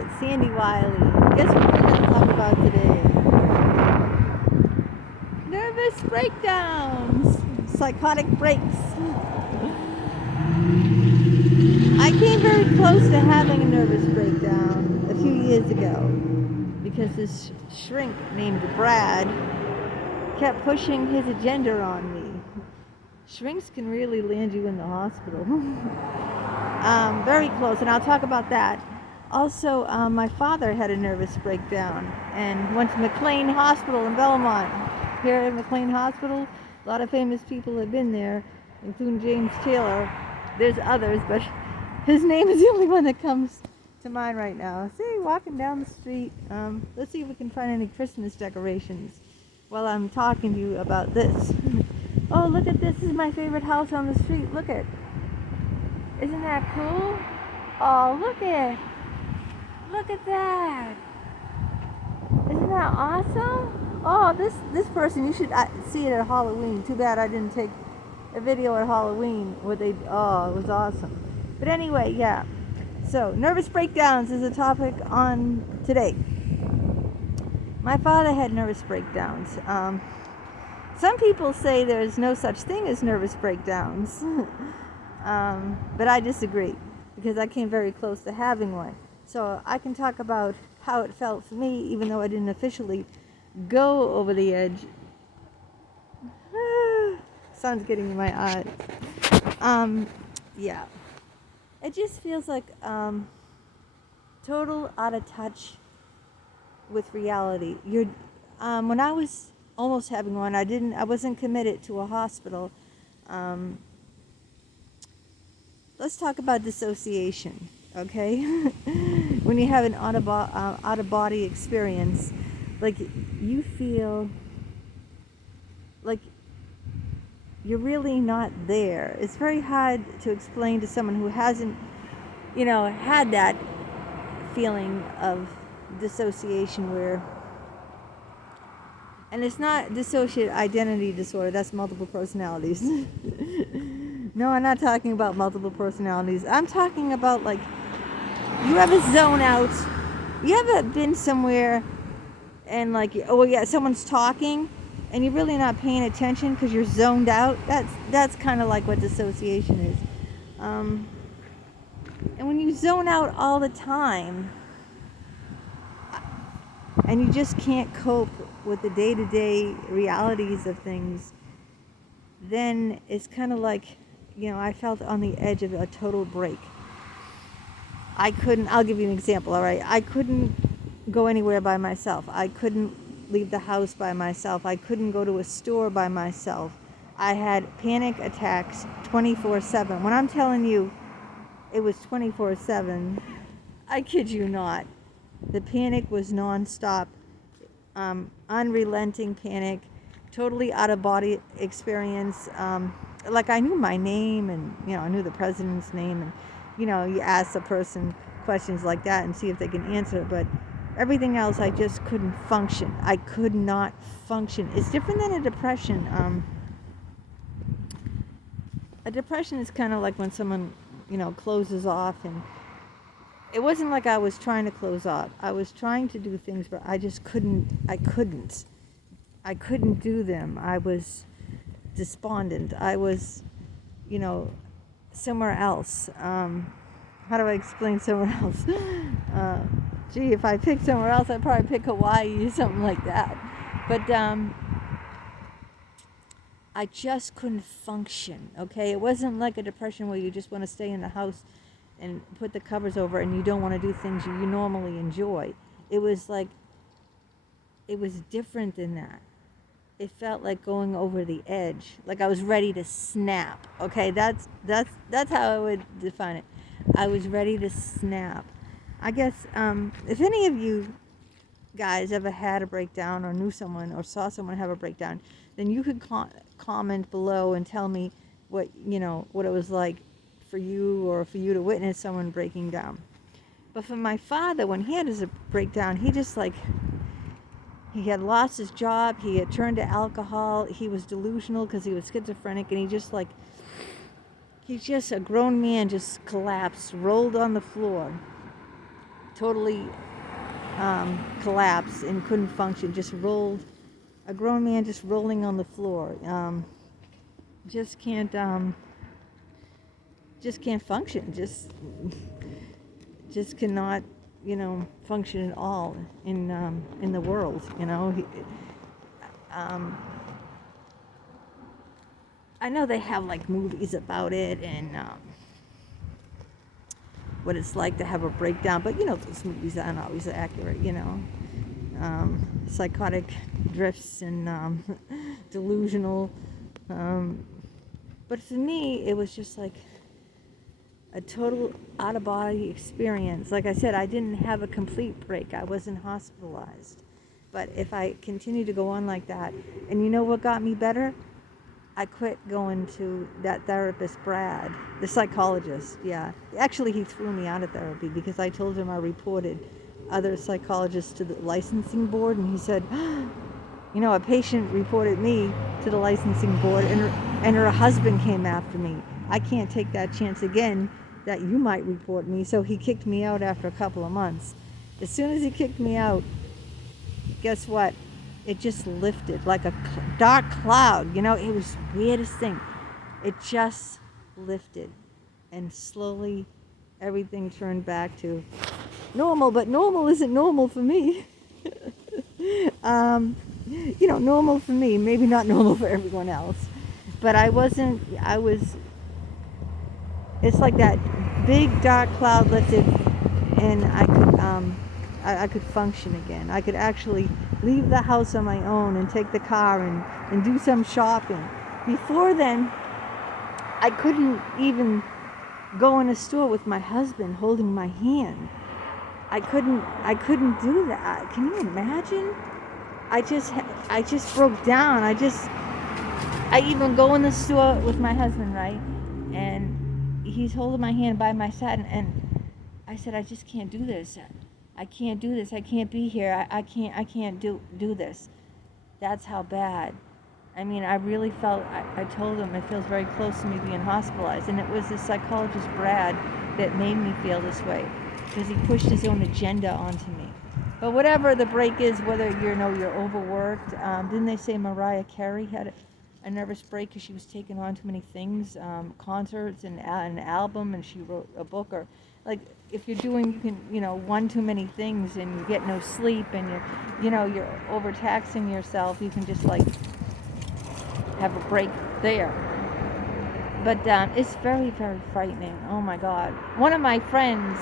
it's Sandy Wiley. Guess what we're going to talk about today? Nervous breakdowns, psychotic breaks. I came very close to having a nervous breakdown a few years ago because this shrink named Brad kept pushing his agenda on me. Shrinks can really land you in the hospital. Very close, and I'll talk about that. Also, my father had a nervous breakdown and went to McLean Hospital in Belmont. Here at McLean Hospital, a lot of famous people have been there, including James Taylor. There's others, but his name is the only one that comes to mind right now. See, walking down the street. Let's see if we can find any Christmas decorations while I'm talking to you about this. Oh, look at this. This is my favorite house on the street. Look at. Isn't that cool? Oh, look at that. Isn't that awesome? Oh, this person, you should see it at Halloween. Too bad I didn't take a video at Halloween where it was awesome. But anyway, yeah. So, nervous breakdowns is a topic on today. My father had nervous breakdowns. Some people say there's no such thing as nervous breakdowns. But I disagree because I came very close to having one. So I can talk about how it felt for me, even though I didn't officially go over the edge. Sun's getting in my eyes. Yeah. It just feels like total out of touch with reality. When I was almost having one, I wasn't committed to a hospital. Let's talk about dissociation, okay? When you have an out-of-body experience, like you feel like you're really not there. It's very hard to explain to someone who hasn't, had that feeling of dissociation where, and it's not dissociative identity disorder, that's multiple personalities. No, I'm not talking about multiple personalities. I'm talking about like, you ever zone out? You ever been somewhere and like, oh yeah, someone's talking and you're really not paying attention because you're zoned out? That's kind of like what dissociation is. And when you zone out all the time and you just can't cope with the day-to-day realities of things, then it's kind of like, I felt on the edge of a total break. I'll give you an example, all right? I couldn't go anywhere by myself. I couldn't leave the house by myself. I couldn't go to a store by myself. I had panic attacks 24/7. When I'm telling you it was 24/7, I kid you not. The panic was nonstop, unrelenting panic, totally out of body experience. Like I knew my name and, I knew the president's name and, you ask a person questions like that and see if they can answer it. But everything else, I just couldn't function. I could not function. It's different than a depression. A depression is kind of like when someone, closes off, and it wasn't like I was trying to close off. I was trying to do things, but I just couldn't. I couldn't do them. I was despondent. I was, somewhere else. How do I explain somewhere else? If I picked somewhere else, I'd probably pick Hawaii or something like that. But I just couldn't function, okay? It wasn't like a depression where you just want to stay in the house and put the covers over and you don't want to do things you normally enjoy. It was like, it was different than that. It felt like going over the edge, like I was ready to snap. Okay, that's how I would define it. I was ready to snap. I guess if any of you guys ever had a breakdown or knew someone or saw someone have a breakdown, then you could comment below and tell me what it was like for you or for you to witness someone breaking down. But for my father, when he had his breakdown, he just like, he had lost his job, he had turned to alcohol, he was delusional because he was schizophrenic, and he's just a grown man, just collapsed, rolled on the floor, totally collapsed and couldn't function. Just rolled, a grown man just rolling on the floor. Just can't function. Just cannot, function at all in the world. I know they have like movies about it and what it's like to have a breakdown, but those movies aren't always accurate. Psychotic drifts and delusional. But for me, it was just like a total out-of-body experience. Like I said, I didn't have a complete break. I wasn't hospitalized. But if I continue to go on like that, and you know what got me better? I quit going to that therapist, Brad, the psychologist, yeah. Actually, he threw me out of therapy because I told him I reported other psychologists to the licensing board, and he said, a patient reported me to the licensing board, and her husband came after me. I can't take that chance again that you might report me, so he kicked me out after a couple of months. As soon as he kicked me out, guess what? It just lifted like a dark cloud. It was the weirdest thing. It just lifted, and slowly everything turned back to normal, but normal isn't normal for me. Normal for me, maybe not normal for everyone else. But it's like that big dark cloud lifted, and I could function again. I could actually leave the house on my own and take the car and do some shopping. Before then, I couldn't even go in a store with my husband holding my hand. I couldn't do that. Can you imagine? I just broke down. I even go in the store with my husband, right? And he's holding my hand by my side, and I said, I just can't do this. I can't do this. I can't be here. I can't do this. That's how bad. I mean, I really felt, I told him it feels very close to me being hospitalized. And it was the psychologist, Brad, that made me feel this way, because he pushed his own agenda onto me. But whatever the break is, whether you're overworked, didn't they say Mariah Carey had a nervous break because she was taking on too many things, concerts and an album, and she wrote a book, or like if you're doing, one too many things and you get no sleep and you're overtaxing yourself, you can just like have a break there. But it's very, very frightening. Oh my God. One of my friends,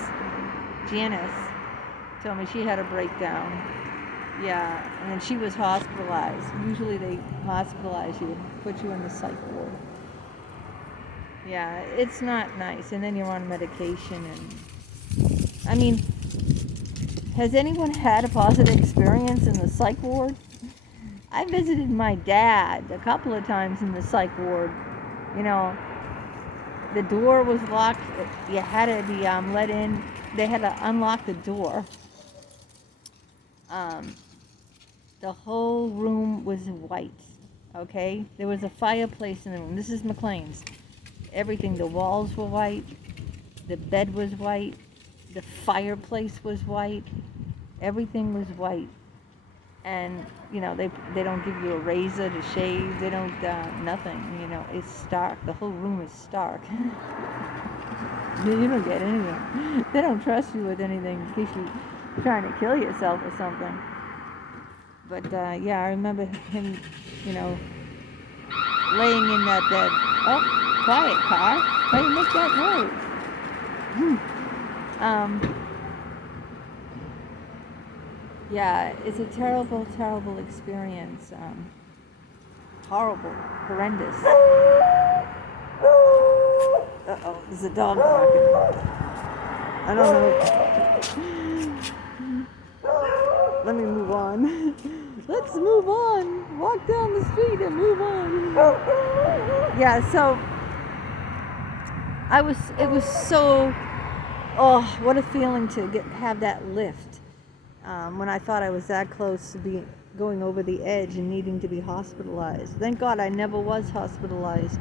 Janice, told me she had a breakdown. Yeah, and then she was hospitalized. Usually they hospitalize you, put you in the psych ward. Yeah, it's not nice. And then you're on medication. And I mean, has anyone had a positive experience in the psych ward? I visited my dad a couple of times in the psych ward. The door was locked. You had to be let in. They had to unlock the door. The whole room was white, okay? There was a fireplace in the room. This is McLean's. Everything, the walls were white, the bed was white, the fireplace was white, everything was white. And, they don't give you a razor to shave, they don't, nothing, it's stark. The whole room is stark. You don't get anything. They don't trust you with anything in case you're trying to kill yourself or something. But yeah, I remember him, laying in that bed. Oh, quiet, car. Why do you make that noise? Yeah, it's a terrible, terrible experience. Horrible, horrendous. Uh-oh, there's a dog barking. I don't know. Let me move on. Let's move on. Walk down the street and move on. Yeah, so it was so, oh, what a feeling to have that lift. When I thought I was that close to be going over the edge and needing to be hospitalized. Thank God I never was hospitalized.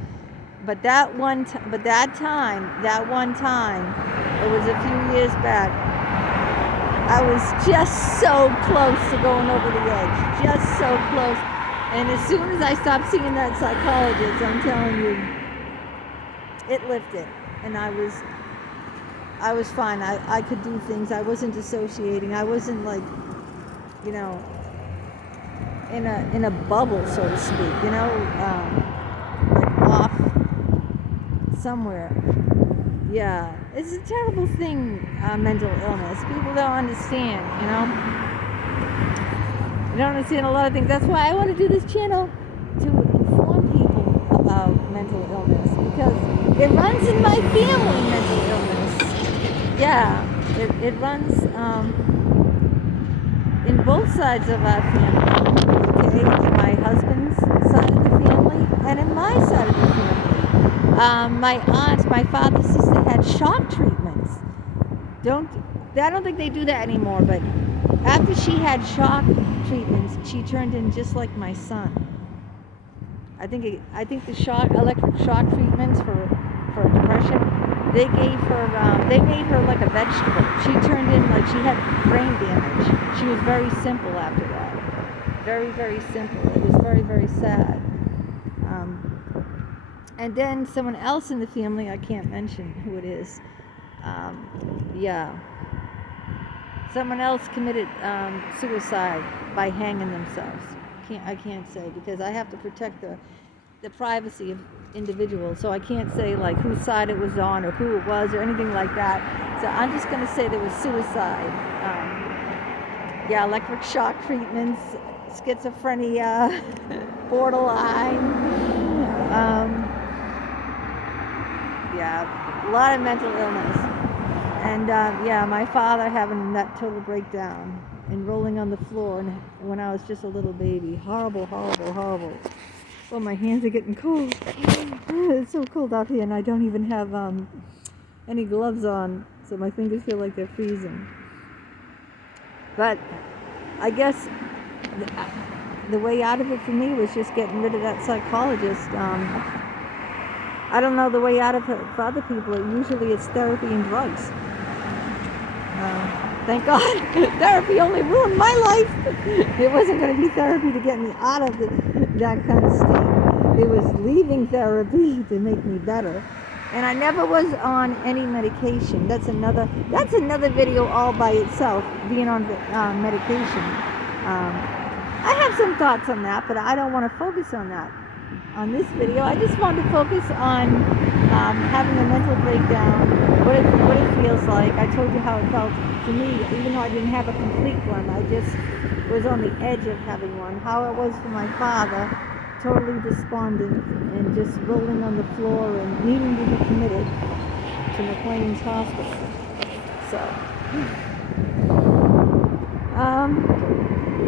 But that one time, it was a few years back. I was just so close to going over the edge, just so close. And as soon as I stopped seeing that psychologist, I'm telling you, it lifted, and I was fine. I could do things. I wasn't dissociating. I wasn't like, you know, in a bubble, so to speak. You know, like off somewhere. Yeah, it's a terrible thing, mental illness. People don't understand, you know. They don't understand a lot of things. That's why I want to do this channel, to inform people about mental illness, because it runs in my family, mental illness. Yeah, it runs in both sides of our family, okay? In my husband's side of the family and in my side of the family. My aunt, my father's sister had shock treatments. I don't think they do that anymore, but after she had shock treatments, she turned in just like my son. I think the electric shock treatments for depression, they gave her, they made her like a vegetable. She turned in like she had brain damage. She was very simple after that. Very, very simple. It was very, very sad. And then someone else in the family, I can't mention who it is. Someone else committed suicide by hanging themselves. I can't say, because I have to protect the privacy of individuals. So I can't say like whose side it was on or who it was or anything like that. So I'm just going to say there was suicide. Electric shock treatments, schizophrenia, borderline. A lot of mental illness. And my father having that total breakdown and rolling on the floor when I was just a little baby. Horrible, horrible, horrible. Oh, my hands are getting cold. It's so cold out here, and I don't even have any gloves on, so my fingers feel like they're freezing. But I guess the way out of it for me was just getting rid of that psychologist. I don't know the way out of it for other people. Usually it's therapy and drugs. Thank God. Therapy only ruined my life. It wasn't going to be therapy to get me out of that kind of state. It was leaving therapy to make me better. And I never was on any medication. That's another video all by itself, being on medication. I have some thoughts on that, but I don't want to focus on that on this video. I just wanted to focus on having a mental breakdown, what it feels like. I told you how it felt to me, even though I didn't have a complete one. I just was on the edge of having one. How it was for my father, totally despondent and just rolling on the floor and needing to be committed to McLean's Hospital. So,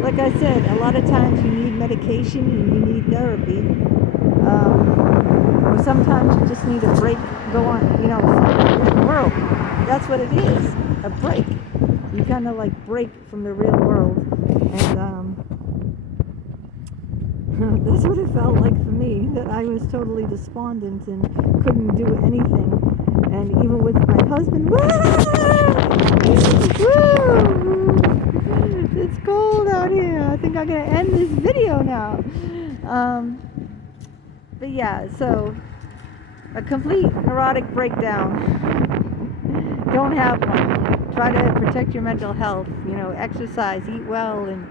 like I said, a lot of times you need medication and you need therapy. Or sometimes you just need a break, go on, from the real world. That's what it is, a break. You kind of like break from the real world. And that's what it felt like for me, that I was totally despondent and couldn't do anything. And even with my husband, it's cold out here. I think I'm going to end this video now. But yeah, so a complete neurotic breakdown. Don't have one. Try to protect your mental health. Exercise, eat well, and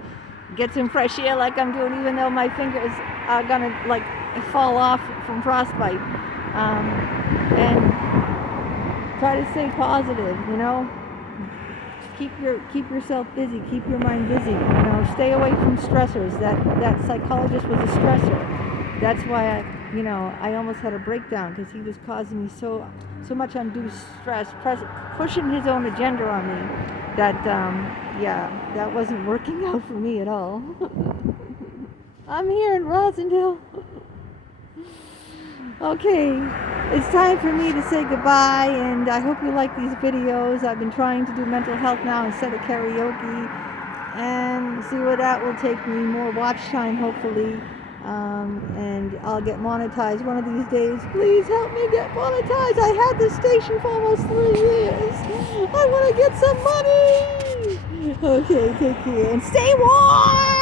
get some fresh air like I'm doing, even though my fingers are gonna like fall off from frostbite. And try to stay positive. Keep yourself busy. Keep your mind busy. Stay away from stressors. That psychologist was a stressor. That's why I almost had a breakdown, because he was causing me so much undue stress, pushing his own agenda on me, that that wasn't working out for me at all. I'm here in Rosendale. Okay, it's time for me to say goodbye, and I hope you like these videos. I've been trying to do mental health now instead of karaoke, and see where that will take me. More watch time, hopefully. And I'll get monetized one of these days. Please help me get monetized. I had this station for almost 3 years. I want to get some money. Okay, take care and stay warm.